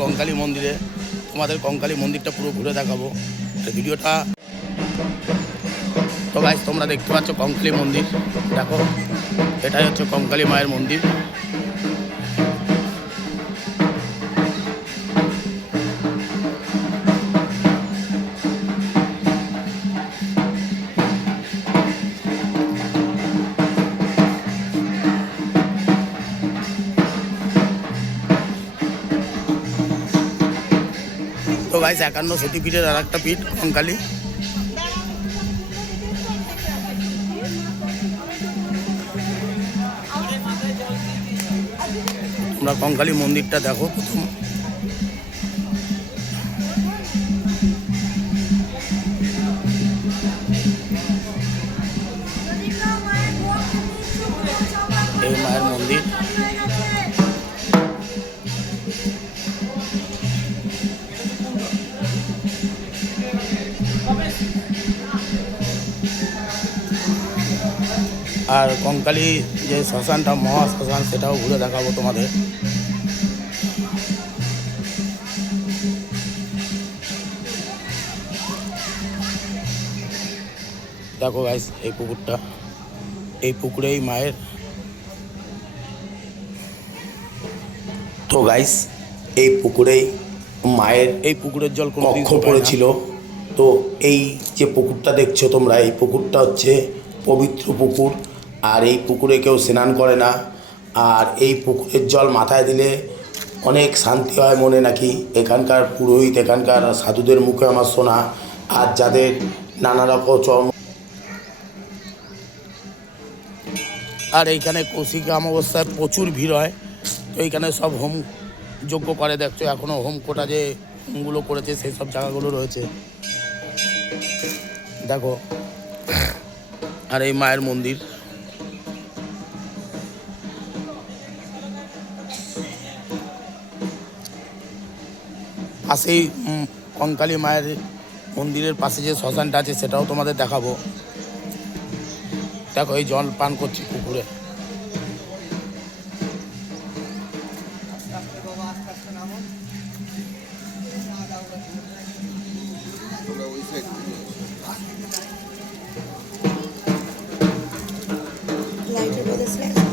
কঙ্কালী মন্দিরে, তোমাদের কঙ্কালী মন্দিরটা পুরো ঘুরে দেখাবো। ভিডিওটা তো গাইজ তোমরা দেখতে পাচ্ছ কঙ্কালী মন্দির। দেখো, এটাই হচ্ছে কঙ্কালী মায়ের মন্দির। একান্ন একান্ন সতীপীঠের আর একটা পীঠ কঙ্কালী। তোমরা কঙ্কালী মন্দিরটা দেখো প্রথম। আর কঙ্কালি যে শ্মশানটা মহা শ্মশান সেটাও ঘুরে দেখাবো তোমাদের। দেখো গাইস এই পুকুরটা। এই পুকুরেই মায়ের। তো গাইস এই পুকুরেই মায়ের এই পুকুরের জল কোনো কক্ষ পড়েছিল। তো এই যে পুকুরটা দেখছ তোমরা এই পুকুরটা হচ্ছে পবিত্র পুকুর। আর এই পুকুরে কেউ স্নান করে না। আর এই পুকুরের জল মাথায় দিলে অনেক শান্তি হয় মনে নাকি। এখানকার পুরোহিত, এখানকার সাধুদের মুখে আমার শোনা আর যাদের নানা রকম চর্ম আর এইখানে কৌশিকা অমাবস্যায় প্রচুর ভিড় হয়। তো এইখানে সব হোম যজ্ঞ করে দেখছ এখনও হোম কোটা যে হোমগুলো করেছে, সেই সব জায়গাগুলো রয়েছে। দেখো। আর এই মায়ের মন্দির। পাশেই কঙ্কালী মায়ের মন্দিরের পাশে যে শ্মশানটা আছে, সেটাও তোমাদের দেখাবো। দেখো, এই জল পান করছি পুকুরে। স্ল্যাশ তো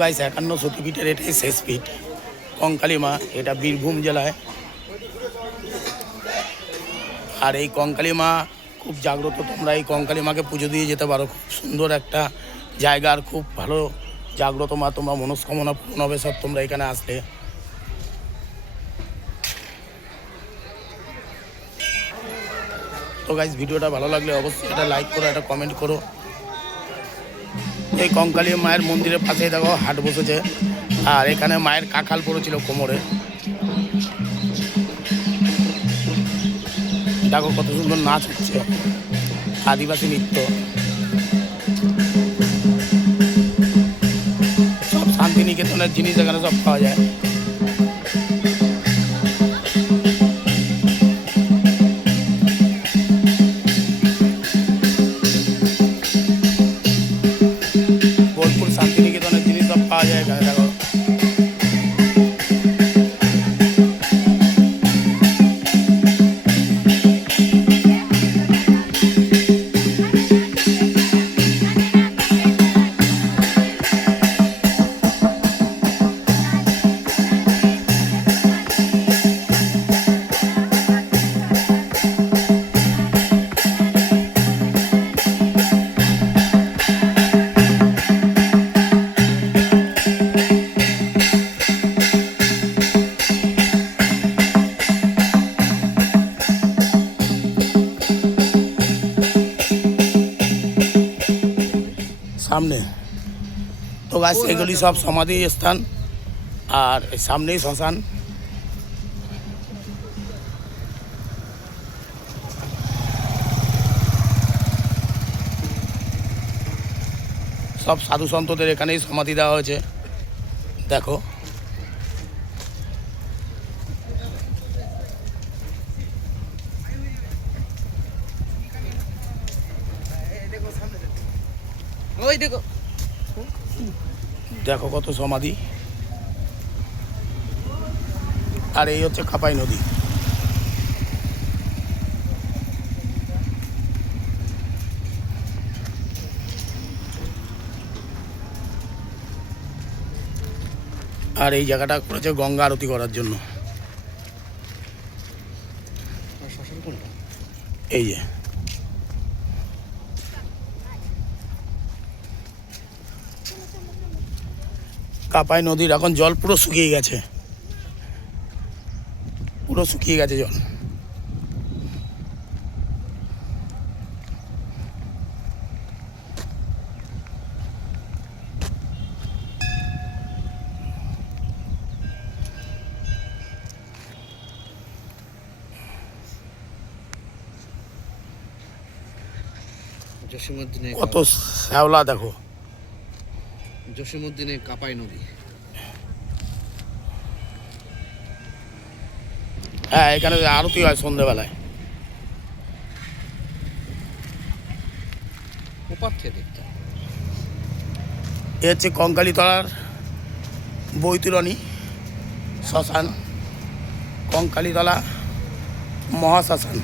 গাইস একান্ন সতীপীঠের এটাই শেষ পীঠ কঙ্কালী মা, এটা বীরভূম জেলায়। আর এই কঙ্কালী মা, খুব জাগ্রত তোমরা এই কঙ্কালী মাকে পুজো দিয়ে যেতে পারো। খুব সুন্দর একটা জায়গা আর খুব ভালো জাগ্রত মা, তোমরা মনস্কামনা পূর্ণ হবে সব তোমরা এখানে আসলে। তো গাইস ভিডিওটা ভালো লাগলে অবশ্যই এটা লাইক করো এটা কমেন্ট করো। এই কঙ্কালী মায়ের মন্দিরের পাশে দেখো, হাট বসেছে। আর এখানে মায়ের কাকাল পড়েছিল কোমরে। দেখো কত সুন্দর নাচ হচ্ছে। আদিবাসী নৃত্য। সব শান্তিনিকেতনের জিনিস এখানে সব পাওয়া যায়। সামনে। তো গাছ এগুলি সব সমাধি স্থান আর সামনেই শ্মশান। সব সাধু সন্তদের এখানেই সমাধি দেওয়া হয়েছে। দেখো। ওই দেখো। দেখো কত সমাধি। আর এই হচ্ছে কাপাই নদী। আর এই জায়গাটা করেছে গঙ্গা আরতি করার জন্য। এই যে। কাপাই নদীর এখন জল পুরো শুকিয়ে গেছে। পুরো শুকিয়ে গেছে জল। কত শ্যাওলা দেখো। জসীমউদ্দিনে কাপাই নদী। হ্যাঁ এখানে আরতি হয় সন্ধ্যেবেলায় ওপার থেকে দেখতে এ হচ্ছে কঙ্কালীতলার বৈতরণী শ্মশান। কঙ্কালীতলা মহাশ্মশান।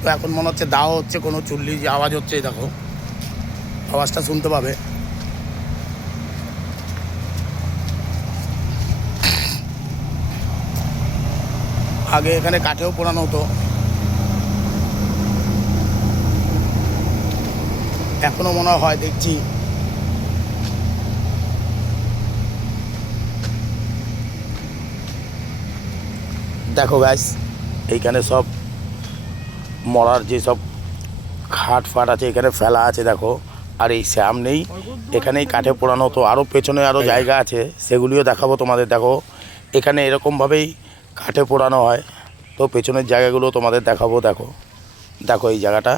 তো এখন মনে হচ্ছে দাও হচ্ছে কোনো চুল্লি যে আওয়াজ হচ্ছে দেখো। আওয়াজটা শুনতে পাবে। আগে এখানে কাঠেও পোড়ানো হতো। এখনও মনে হয় দেখছি। দেখো গাইস এইখানে সব মরার যে সব খাট ফাট আছে, এখানে ফেলা আছে দেখো। আর এই সামনেই এখানেই কাঠে পোড়ানো তো আরও পেছনে আরও জায়গা আছে, সেগুলিও দেখাবো তোমাদের, দেখো। এখানে এরকমভাবেই কাঠে পোড়ানো হয়। তো পেছনের জায়গাগুলো তোমাদের দেখাবো, দেখো। দেখো এই জায়গাটা।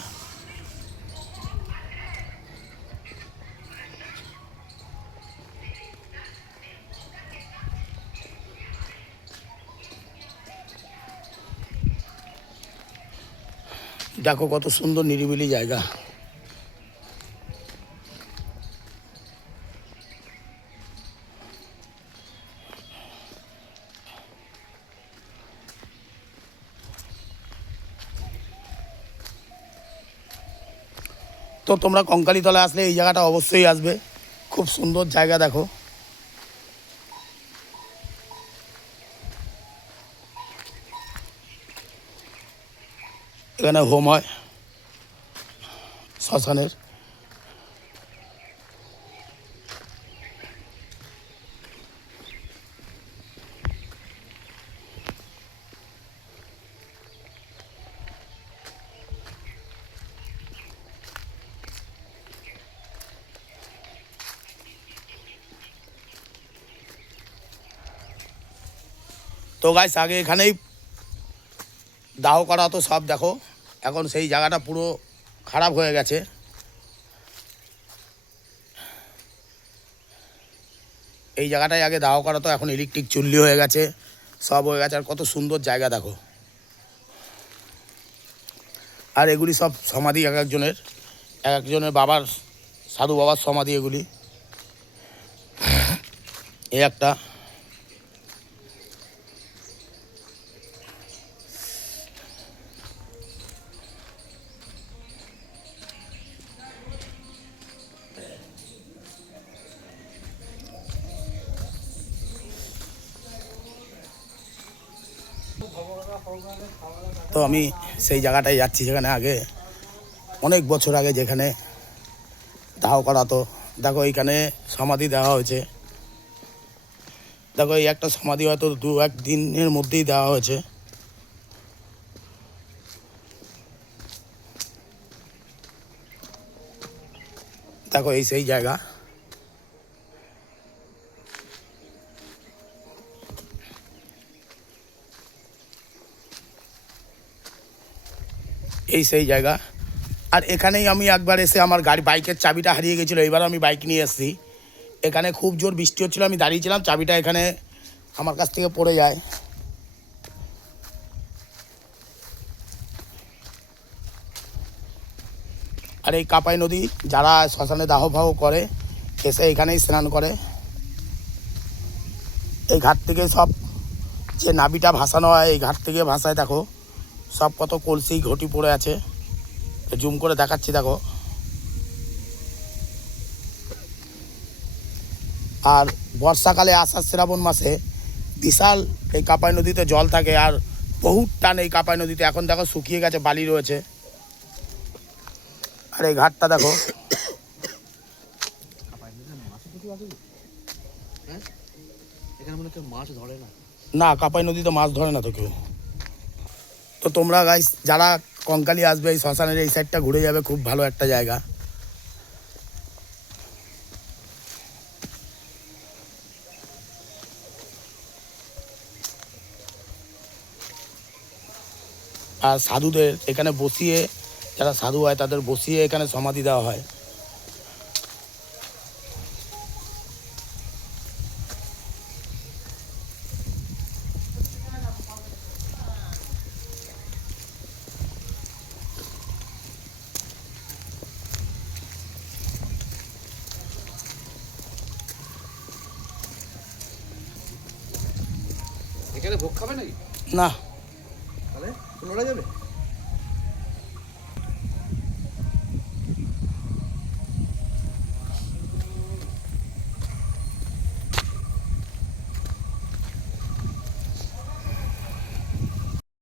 দেখো কত সুন্দর নিরিবিলি জায়গা। তো তোমরা কঙ্কালীতলা আসলে এই জায়গাটা অবশ্যই আসবে। খুব সুন্দর জায়গা দেখো। এখানে হোম হয়, শ্মশানের। তো গাইস আগে এখানেই দাহ করা তো সব দেখো। এখন সেই জায়গাটা পুরো খারাপ হয়ে গেছে। এই জায়গাটায় আগে দাহ করা তো এখন ইলেকট্রিক চুল্লি হয়ে গেছে, সব হয়ে গেছে। আর কত সুন্দর জায়গা দেখো। আর এগুলি সব সমাধি এক একজনের এক একজনের বাবার, সাধু বাবার সমাধি এগুলি। এই একটা। তো আমি সেই জায়গাটায় যাচ্ছি যেখানে আগে, অনেক বছর আগে যেখানে দাহ করা তো দেখো, এইখানে সমাধি দেওয়া হয়েছে। দেখো, এই একটা সমাধি হয়তো দু এক দিনের মধ্যেই দেওয়া হয়েছে। দেখো, এই সেই জায়গা। এই সেই জায়গা। আর এখানেই আমি একবার এসে আমার গাড়ি, বাইকের চাবিটা হারিয়ে গেছিল এবার আমি বাইক নিয়ে এসেছি। এখানে খুব জোর বৃষ্টি হচ্ছিল, আমি দাঁড়িয়েছিলাম, চাবিটা এখানে আমার কাছ থেকে পড়ে যায়। আর এই কাপাই নদী, যারা শ্মশানে দাহ ফাহ করে, এসে এখানেই স্নান করে। এই ঘাট থেকে সব যে নাবিটা ভাসানো হয়, এই ঘাট থেকে ভাসায়, দেখো। সব কত কলসি ঘটি পড়ে আছে। জুম করে দেখাচ্ছি দেখো। আর বর্ষাকালে আষাঢ় শ্রাবণ মাসে বিশাল এই কাপাই নদীতে জল থাকে আর বহুত টান এই কাপাই নদীতে। এখন দেখো শুকিয়ে গেছে বালি রয়েছে। আর এই ঘাটটা দেখো। হ্যাঁ? না কাপাই নদীতে মাছ ধরে না তো কেউ। তো তোমরা গাইস যারা কঙ্কালি আসবে এই শ্মশানের এই সাইডটা ঘুরে যাবে, খুব ভালো একটা জায়গা। আর সাধুদের এখানে বসিয়ে, যারা সাধু হয় তাদের বসিয়ে এখানে সমাধি দেওয়া হয়। এখানে ভোগ খাবে নাকি? না। তাহলে যাবে?